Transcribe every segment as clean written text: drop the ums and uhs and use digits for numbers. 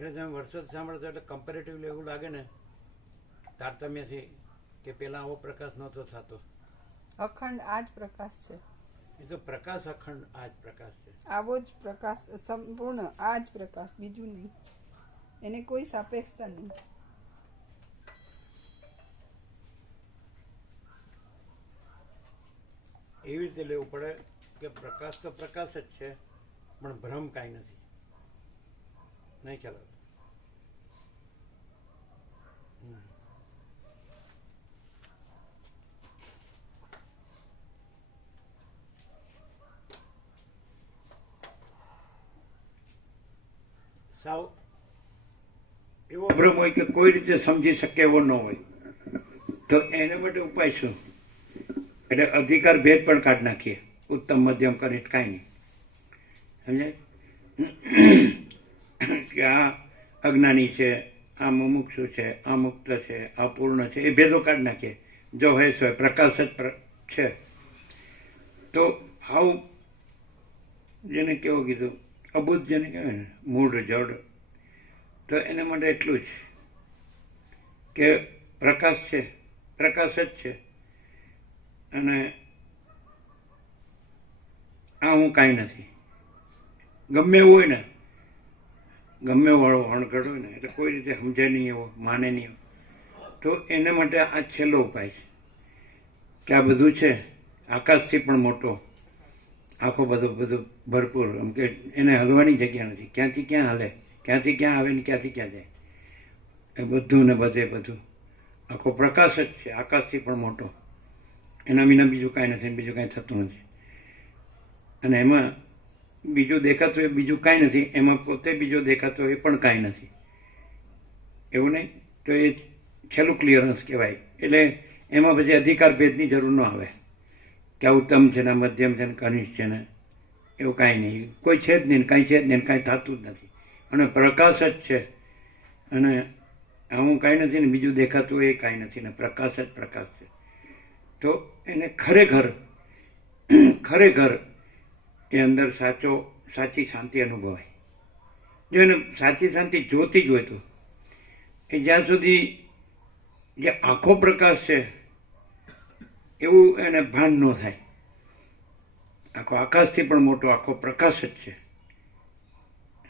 એટલે તમે વર્ષોથી સાંભળો છો એટલે કમ્પેરેટિવલી એવું લાગે ને તારતમ્યથી કે પેલા આવો પ્રકાશ નહોતો થતો. અખંડ આ જ પ્રકાશ છે. એ તો પ્રકાશ અખંડ આ જ પ્રકાશ છે. આવો જ પ્રકાશ, સંપૂર્ણ આ જ પ્રકાશ, બીજું નહીં. એને કોઈ સાપેક્ષતા નહીં. એવી રીતે લેવું પડે કે પ્રકાશ તો પ્રકાશ જ છે, પણ ભ્રમ કાંઈ નથી. નહીં ખ્યાલ આવતો. સાવ એવો ભ્રમ હોય કે કોઈ રીતે સમજી શકે એવો ન હોય, તો એના માટે ઉપાય શું? એટલે અધિકાર ભેદ પણ કાઢી નાખીએ, ઉત્તમ મધ્યમ કનિષ્ઠ કાંઈ નહીં. સમજાય કે આ અજ્ઞાની છે, આ મુમુક્ષુ છે, આ મુક્ત છે, આ પૂર્ણ છે, એ ભેદો કાઢી નાખીએ. જો હોય સો પ્રકાશ જ છે. તો આવું જેને કેવું કીધું અબુદ્ધ જેને કહેવાય ને, મૂળ જડ, તો એના માટે એટલું જ કે પ્રકાશ છે, પ્રકાશ જ છે, અને આ હું કાંઈ નથી. ગમે એવું હોય ને, ગમે વાળો અણઘડ હોય ને, એટલે કોઈ રીતે સમજે નહીં એવો, માને નહીં એવો, તો એના માટે આ છેલ્લો ઉપાય છે કે આ બધું છે, આકાશથી પણ મોટો, આખો બધું ભરપૂર, એમ કે એને હલવાની જગ્યા નથી. ક્યાંથી ક્યાં હાલે, ક્યાંથી ક્યાં આવે ને ક્યાંથી ક્યાં જાય, એ બધું ને બધે બધું આખો પ્રકાશ જ છે, આકાશથી પણ મોટો. એના વિના બીજું કાંઈ નથી, બીજું કાંઈ થતું નથી. અને એમાં બીજું દેખાતું એ બીજું કાંઈ નથી, એમાં પોતે બીજો દેખાતો એ પણ કાંઈ નથી. એવું નહીં, તો એ છેલ્લું ક્લિયરન્સ કહેવાય. એટલે એમાં પછી અધિકાર ભેદની જરૂર ન આવે કે આ ઉત્તમ છે ને, મધ્યમ છે ને, કનિષ્ઠ છે ને, એવું કાંઈ નહીં. કોઈ છે જ નહીં, કાંઈ છે જ નહીં, કાંઈ થતું જ નથી. અને પ્રકાશ જ છે, અને આવું કાંઈ નથી ને બીજું દેખાતું એ કાંઈ નથી ને, પ્રકાશ જ પ્રકાશ છે. તો એને ખરેખર એ અંદર સાચી શાંતિ અનુભવાય. જો એને સાચી શાંતિ જોતી જ હોય તો એ જ્યાં સુધી જે આખો પ્રકાશ છે એવું એને ભાન ન થાય. આખો આકાશથી પણ મોટો આખો પ્રકાશ જ છે,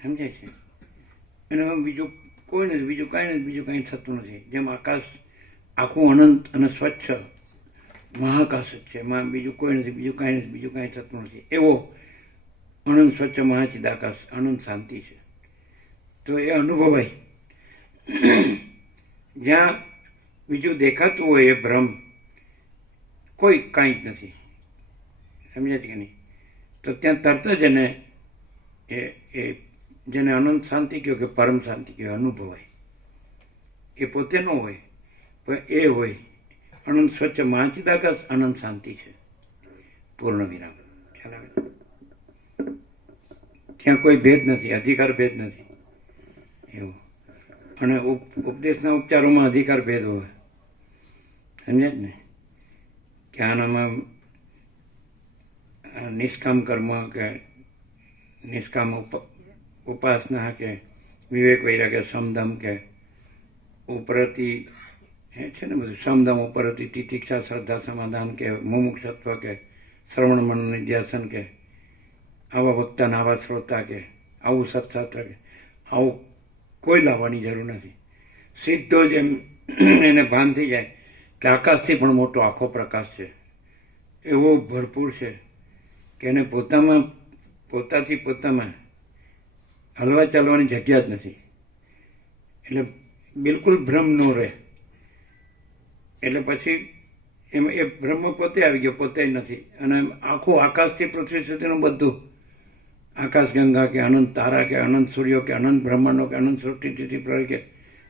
સમજાય છે? એને બીજું કોઈ નથી, બીજું કાંઈ નથી, બીજું કાંઈ થતું નથી. જેમ આકાશ આખું અનંત અને સ્વચ્છ મહાકાશ જ છે, એમાં બીજું કોઈ નથી, બીજું કાંઈ નથી, બીજું કાંઈ થતું નથી, એવો અનંત સ્વચ્છ મહાચિદાકાશ અનંત શાંતિ છે. તો એ અનુભવાય. જ્યાં બીજું દેખાતું હોય એ ભ્રમ, કોઈ કાંઈ જ નથી, સમજાય છે કે નહીં? તો ત્યાં તરત જ એને એ જેને અનંત શાંતિ કહ્યો કે પરમ શાંતિ કહ્યો અનુભવાય. એ પોતે ન હોય પણ એ હોય. અનંત સ્વચ્છ મહાચિદાકાશ અનંત શાંતિ છે, પૂર્ણ વિરામ. ખ્યાલ આવે? ત્યાં કોઈ ભેદ નથી, અધિકાર ભેદ નથી એવું. અને ઉપદેશના ઉપચારોમાં અધિકાર ભેદ હોય, સમજે જ ને? કે આનામાં નિષ્કામ કર્મ કે નિષ્કામ ઉપાસના કે વિવેક વૈરાગ્ય સમદમ કે ઉપરતી છે ને બધું, સમદમ ઉપરતી તિતિક્ષા શ્રદ્ધા સમાધાન કે મુમુક્ષત્વ કે શ્રવણ મનન નિધ્યાસન કે આવા વક્તા ને આવા શ્રોતા કે આવું સત્શાસ્ત્ર કે આવું કોઈ લાવવાની જરૂર નથી. સીધો જ એમ એને ભાન થઈ જાય કે આકાશથી પણ મોટો આખો પ્રકાશ છે, એવો ભરપૂર છે કે એને પોતામાં હલવા ચાલવાની જગ્યા જ નથી. એટલે બિલકુલ ભ્રમ ન રહે. એટલે પછી એમાં એ બ્રહ્મ પોતે આવી ગયો, પોતે જ નથી. અને આખું આકાશથી પૃથ્વી સુધીનું બધું, આકાશ ગંગા કે અનંત તારા કે અનંત સૂર્યો કે અનંત બ્રહ્માંડો કે અનંત સૃષ્ટિ પ્રલય કે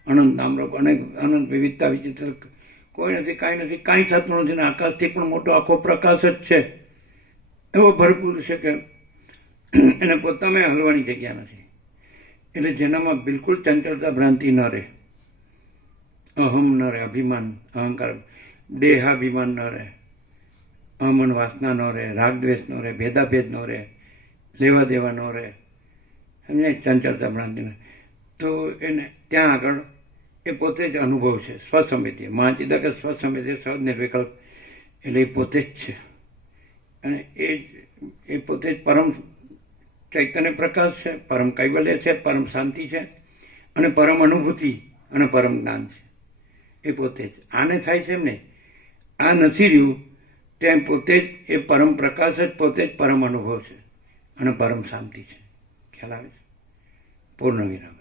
અનંત નામરૂપ અનંત વિવિધતા વિચિત્ર કોઈ નથી, કાંઈ નથી, કાંઈ થતું નથી. ને આકાશથી પણ મોટો આખો પ્રકાશ જ છે, એવો ભરપૂર છે કે એને પોતામાં હલવાની જગ્યા નથી. એટલે જેનામાં બિલકુલ ચંચળતા ભ્રાંતિ ન રહે, અહમ ન રહે, અભિમાન અહંકાર દેહાભિમાન ન રહે, અમન વાસના ન રહે, રાગદ્વેષ ન રહે, ભેદાભેદ ન રહે, લેવા દેવા ન રહે, સમજાય? ચંચળતા ભ્રાંતિ ન. તો એને ત્યાં આગળ એ પોતે જ અનુભવ છે, સ્વસમિતિ. મહાચિદક સ્વસમિતિ, સ્વનિર્વિકલ્પ, એટલે એ પોતે જ છે. અને એ પોતે જ પરમ ચૈતન્ય પ્રકાશ છે, પરમ કૈવલ્ય છે, પરમ શાંતિ છે, અને પરમ અનુભૂતિ અને પરમ જ્ઞાન છે. એ પોતે જ આને થાય છે એમ નહીં. આ નથી રહ્યું તેમ પોતે જ એ પરમ પ્રકાશ જ પોતે જ પરમ અનુભવ છે અને પરમ શાંતિ છે. ખ્યાલ આવે છે? પૂર્ણ વિરામ.